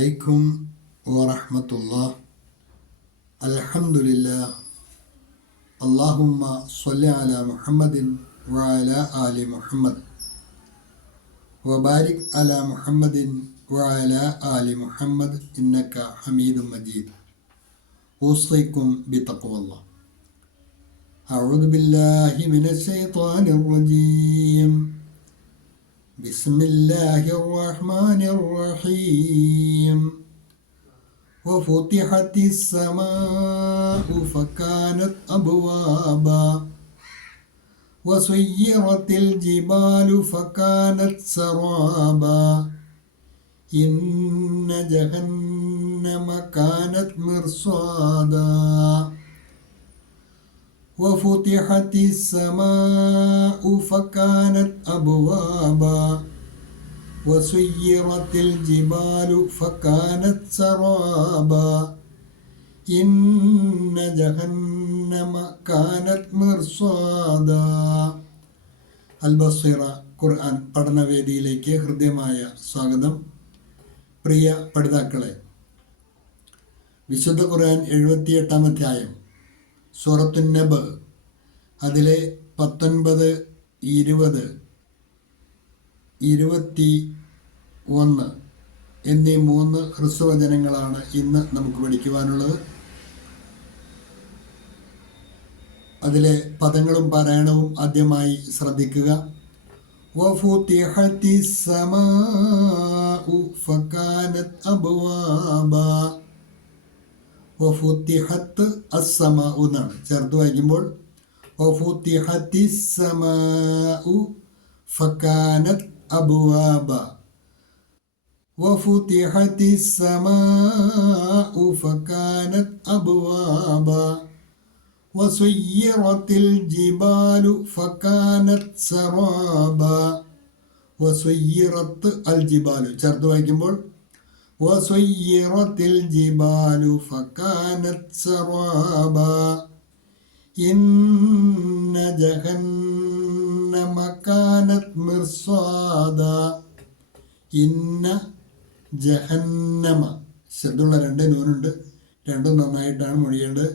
അലൈക്കും വറഹ്മത്തുള്ളാഹ്. അൽഹംദുലില്ലാഹ്. അല്ലാഹുമ്മ സ്വല്ലി അലാ മുഹമ്മദിൻ വഅലാ ആലി മുഹമ്മദ് വബാരിക് അലാ മുഹമ്മദിൻ വഅലാ ആലി മുഹമ്മദ് ഇന്നക ഹമീദും മജീദ്. ഊസിക്കും ബിത്തഖ്വല്ലാഹ്. അഊദു ബില്ലാഹി മിനശ് ശൈത്വാനിർ റജീം. ബിസ്മില്ലാഹിർ റഹ്മാനിർ റഹീം. വഫുതിഹത്തിസ് സമാഉ ഫകാനത് അബ്വാബാ വസുയ്യിറത്തിൽ ജിബാലു ഫകാനത് സറാബാ ഇന്ന ജഹന്നമ കാനത് മിർസാദാ വഫുതിഹത്തിസ് സമാഉ ഫകാനത് അബ്വാബാ വസുയ്യിറത്തിൽ ജിബാലു ഫകാനത് സറാബാ ഇന്ന ജഹന്നമ കാനത് മിർസാദാ. അൽ-ബസ്വീറ ഖുർആൻ പഠനവേദിയിലേക്ക് ഹൃദ്യമായ സ്വാഗതം. പ്രിയ പഠിതാക്കളെ, വിശുദ്ധ ഖുർആൻ 78-ാം അധ്യായം സൂറത്തുൻ നബ്, അതിലെ 19, 20, 21 എന്നീ 3 ഹ്രസ്വവചനങ്ങളാണ് ഇന്ന് നമുക്ക് പഠിക്കുവാനുള്ളത്. അതിലെ പദങ്ങളും പാരായണവും ആദ്യമായി ശ്രദ്ധിക്കുക. വഫുതിഹത്തിസ് സമാഉ ഫകാനത് അബ്വാബാ. വഫുതിഹത്ത് അസ്സമാഉ എന്നാണ് ചേർത്ത് വായിക്കുമ്പോൾ. വഫുതിഹത്തിസ് സമാഉ ഫകാനത് അബ്വാബാ. വഫുതിഹത്തിസ് സമാഉ ഫകാനത് അബ്വാബാ വസുയ്യിറത്തിൽ ജിബാലു ഫകാനത് സറാബാ. വസുയ്യിറത്ത് അൽ ജിബാലു ചേർത്ത് വായിക്കുമ്പോൾ വസുയ്യിറത്തിൽ ജിബാലു ഫകാനത് സറാബാ ഇന്ന ജഹന്നമ കാനത് മിർസാദാ. ഇന്ന ജഹന്നമ ശബ്ദമുള്ള 2 നൂനുണ്ട്, രണ്ടും നന്നായിട്ടാണ് മൊഴിയേണ്ടത്.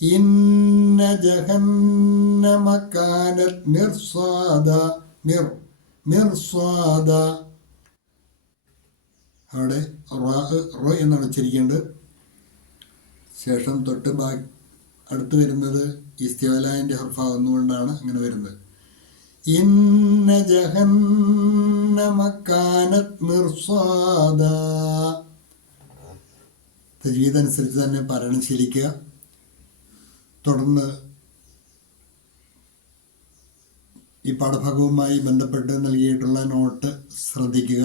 ഇന്ന ജഹന്നമ കാനത് മിർസാദാ. മിർസാദാ അവിടെ റോ എന്നാണ് ഉച്ചരിക്കേണ്ടത്. ശേഷം തൊട്ട് അടുത്ത് വരുന്നത് ഇസ്തിഅലാന്റെ ഹർഫാവുന്നതുകൊണ്ടാണ് അങ്ങനെ വരുന്നത്. ഇന്ന ജഹന്നമ കാനത് മിർസാദാ. തജ്വീദ് അനുസരിച്ച് തന്നെ പാരായണം ശീലിക്കുക. തുടർന്ന് ഈ പാഠഭാഗവുമായി ബന്ധപ്പെട്ട് നൽകിയിട്ടുള്ള നോട്ട് ശ്രദ്ധിക്കുക.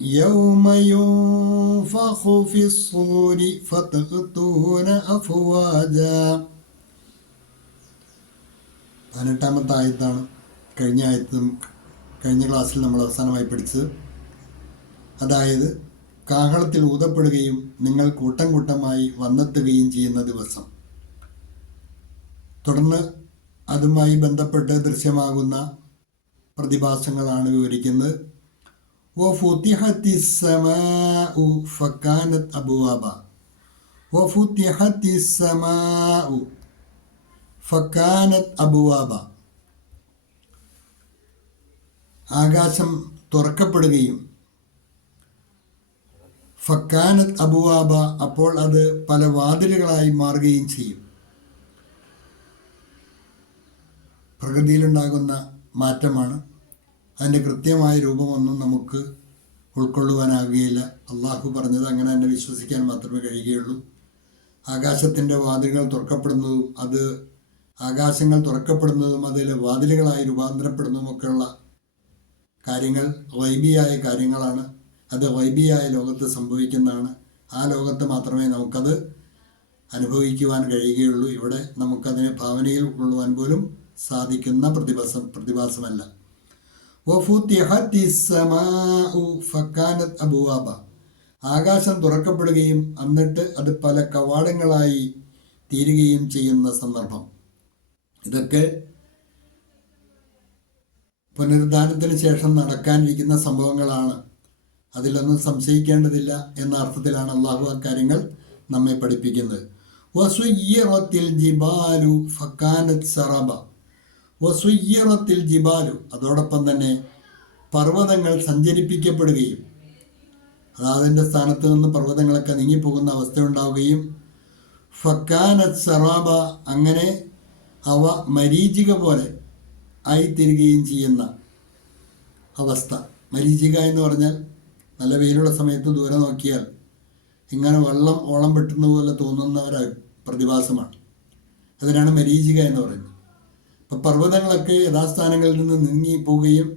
യൗമ യുൻഫഖു ഫിസ്സൂരി ഫതഅ്തൂന അഫ്വാജാ. 18-ാമത്തെ ആയത്താണ് കഴിഞ്ഞ ക്ലാസ്സിൽ നമ്മൾ അവസാനമായി പഠിച്ചത്. അതായത് കാഹളത്തിൽ ഊതപ്പെടുകയും നിങ്ങൾ കൂട്ടം കൂട്ടമായി വന്നെത്തുകയും ചെയ്യുന്ന ദിവസം. തുടർന്ന് അതുമായി ബന്ധപ്പെട്ട് ദൃശ്യമാകുന്ന പ്രതിഭാസങ്ങളാണ് വിവരിക്കുന്നത്. വഫുതിഹത്തിസ് സമാഉ ഫകാനത് അബ്വാബാ. വഫുതിഹത്തിസ് സമാഉ ഫകാനത് അബ്വാബാ. ആകാശം തുറക്കപ്പെടുകയും ഫക്കാനത് അബ്വാബ, അപ്പോൾ അത് പല വാതിലുകളായി മാറുകയും ചെയ്യും. പ്രകൃതിയിലുണ്ടാകുന്ന മാറ്റമാണ്. അതിൻ്റെ കൃത്യമായ രൂപമൊന്നും നമുക്ക് ഉൾക്കൊള്ളുവാനാകുകയില്ല. അള്ളാഹു പറഞ്ഞത് അങ്ങനെ തന്നെ വിശ്വസിക്കാൻ മാത്രമേ കഴിയുകയുള്ളൂ. ആകാശത്തിൻ്റെ വാതിലുകൾ തുറക്കപ്പെടുന്നതും ആകാശങ്ങൾ തുറക്കപ്പെടുന്നതും അതിൽ വാതിലുകളായി രൂപാന്തരപ്പെടുന്നതുമൊക്കെയുള്ള കാര്യങ്ങൾ ഗൈബിയായ കാര്യങ്ങളാണ്. അത് ഗൈബിയായ ലോകത്ത് സംഭവിക്കുന്നതാണ്. ആ ലോകത്ത് മാത്രമേ നമുക്കത് അനുഭവിക്കുവാൻ കഴിയുകയുള്ളൂ. ഇവിടെ നമുക്കതിനെ ഭാവനയിൽ ഉൾക്കൊള്ളുവാൻ പോലും സാധിക്കുന്ന പ്രതിഭാസമല്ല. വഫുതിഹത്തിസ് സമാഉ ഫകാനത് അബ്വാബ. ആകാശം തുറക്കപ്പെടുകയും എന്നിട്ട് അത് പല കവാടങ്ങളായി തീരുകയും ചെയ്യുന്ന സന്ദർഭം. ഇതൊക്കെ പുനരുദ്ധാനത്തിന് ശേഷം നടക്കാനിരിക്കുന്ന സംഭവങ്ങളാണ്. അതിലൊന്നും സംശയിക്കേണ്ടതില്ല എന്ന അർത്ഥത്തിലാണ് അള്ളാഹു അക്കാര്യങ്ങൾ നമ്മെ പഠിപ്പിക്കുന്നത്. വസുയ്യറത്തിൽ ജിബാലു ഫക്കാനത് സറബ. വസുയ്യറത്തിൽ ജിബാലു, അതോടൊപ്പം തന്നെ പർവ്വതങ്ങൾ സഞ്ചരിപ്പിക്കപ്പെടുകയും, അതിൻ്റെ സ്ഥാനത്ത് നിന്ന് പർവ്വതങ്ങളൊക്കെ നീങ്ങിപ്പോകുന്ന അവസ്ഥ ഉണ്ടാവുകയും, ഫക്കാനത് സറാബ, അങ്ങനെ അവ മരീചിക പോലെ ആയിത്തീരുകയും ചെയ്യുന്ന അവസ്ഥ. മരീചിക എന്ന് പറഞ്ഞാൽ നല്ല വെയിലുള്ള സമയത്ത് ദൂരെ നോക്കിയാൽ ഇങ്ങനെ വെള്ളം ഓളം വെട്ടുന്ന പോലെ തോന്നുന്ന ഒരു പ്രതിഭാസമാണ്. അതിനാണ് മരീചിക എന്ന് പറയുന്നത്. അപ്പോൾ പർവ്വതങ്ങളൊക്കെ യഥാസ്ഥാനങ്ങളിൽ നിന്ന് നീങ്ങിപ്പോവുകയും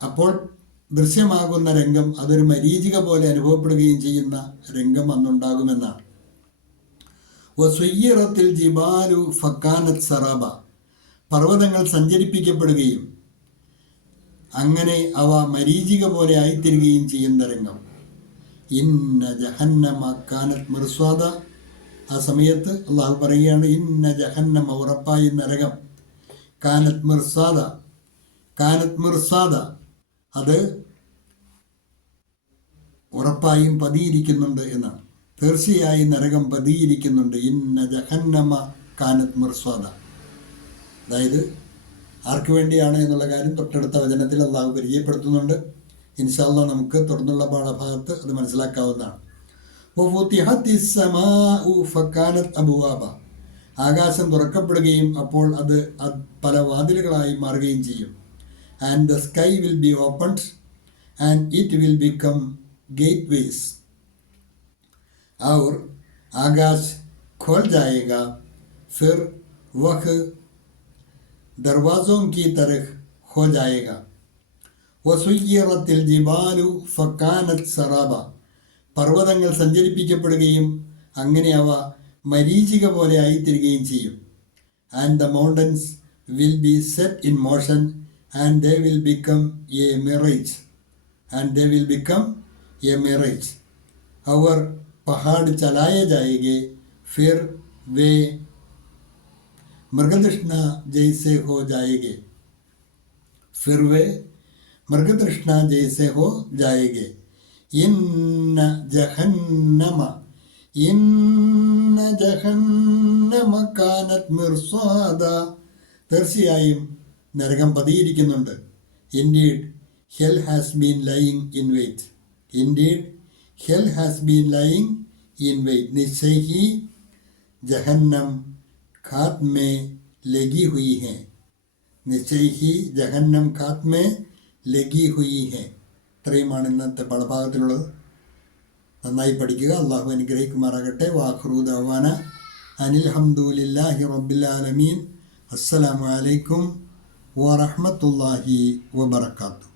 അപ്പോൾ ദൃശ്യമാകുന്ന രംഗം അതൊരു മരീചിക പോലെ അനുഭവപ്പെടുകയും ചെയ്യുന്ന രംഗം അന്നുണ്ടാകുമെന്നാണ്. വസുയ്യറത്തിൽ ജിബാലു ഫക്കാനത് സറാബ, പർവ്വതങ്ങൾ സഞ്ചരിപ്പിക്കപ്പെടുകയും അങ്ങനെ അവ മരീചിക പോലെ ആയിത്തീരുകയും ചെയ്യുന്ന രംഗം. ഇന്ന ജഹന്നമ കാനത് മിർസ്വാദ, ആ സമയത്ത് അള്ളാഹു പറയുകയാണ്, ഇന്ന ജഹന്നമ, ഉറപ്പായി നരകം, കാനത് മിർസാദ, കാനത് മിർസാദ, അത് ഉറപ്പായും പതിയിരിക്കുന്നുണ്ട് എന്നാണ്. തീർച്ചയായും നരകം പതിയിരിക്കുന്നുണ്ട്. ഇന്ന ജഹന്നമ കാനത് മിർസ്വാദ. അതായത് ആർക്ക് വേണ്ടിയാണ് എന്നുള്ള കാര്യം തൊട്ടടുത്ത വചനത്തിൽ അള്ളാഹു പരിചയപ്പെടുത്തുന്നുണ്ട്. ഇൻഷാ അല്ലാഹ് നമുക്ക് തുടർന്നുള്ള പാഠഭാഗത്ത് അത് മനസ്സിലാക്കാവുന്നതാണ്. ഫക്കാനത് അബുവാബ, ആകാശം തുറക്കപ്പെടുകയും അപ്പോൾ അത് പല വാതിലുകളായി മാറുകയും ചെയ്യും. And the sky will be opened and it will become gateways और आकाश खोल जाएगा, फिर वह दरवाज़ों की तरह हो जाएगा. वसुय्यरतिल जिबालु फकानत सराബ, പർവ്വതങ്ങൾ സഞ്ചരിപ്പിക്കപ്പെടുകയും അങ്ങനെ അവ മരീചിക പോലെ ആയിത്തീരുകയും ചെയ്യും. And the mountains will be set in motion and they will become A mirage, and they will become ये मिराज. और पहाड़ चलाए जाएंगे, फिर वे मृगतृष्णा जैसे हो जाएंगे, फिर वे मृगतृष्णा जैसे हो जाएंगे. इन्न जहन्नम कानत मिर्साद, തീർച്ചയായും നരകം പതിയിരിക്കുന്നുണ്ട്. Indeed, hell has been lying in wait. Indeed, hell has been lying in wait. निश्चय ही जहन्नम खात में लगी हुई है. निश्चय ही जहन्नम खात में लगी हुई है. ഇത്രയുമാണ് ഇന്നത്തെ പാഠഭാഗത്തിലുള്ളത്. നന്നായി പഠിക്കുക. അള്ളാഹു അനുഗ്രഹിക്കുമാറാകട്ടെ. വാഖിറു ദഅവാന അനിൽ ഹംദുലില്ലാഹി റബ്ബിൽ ആലമീൻ. അസ്സലാമു അലൈക്കും വറഹ്മത്തുള്ളാഹി വബറകാതുഹു.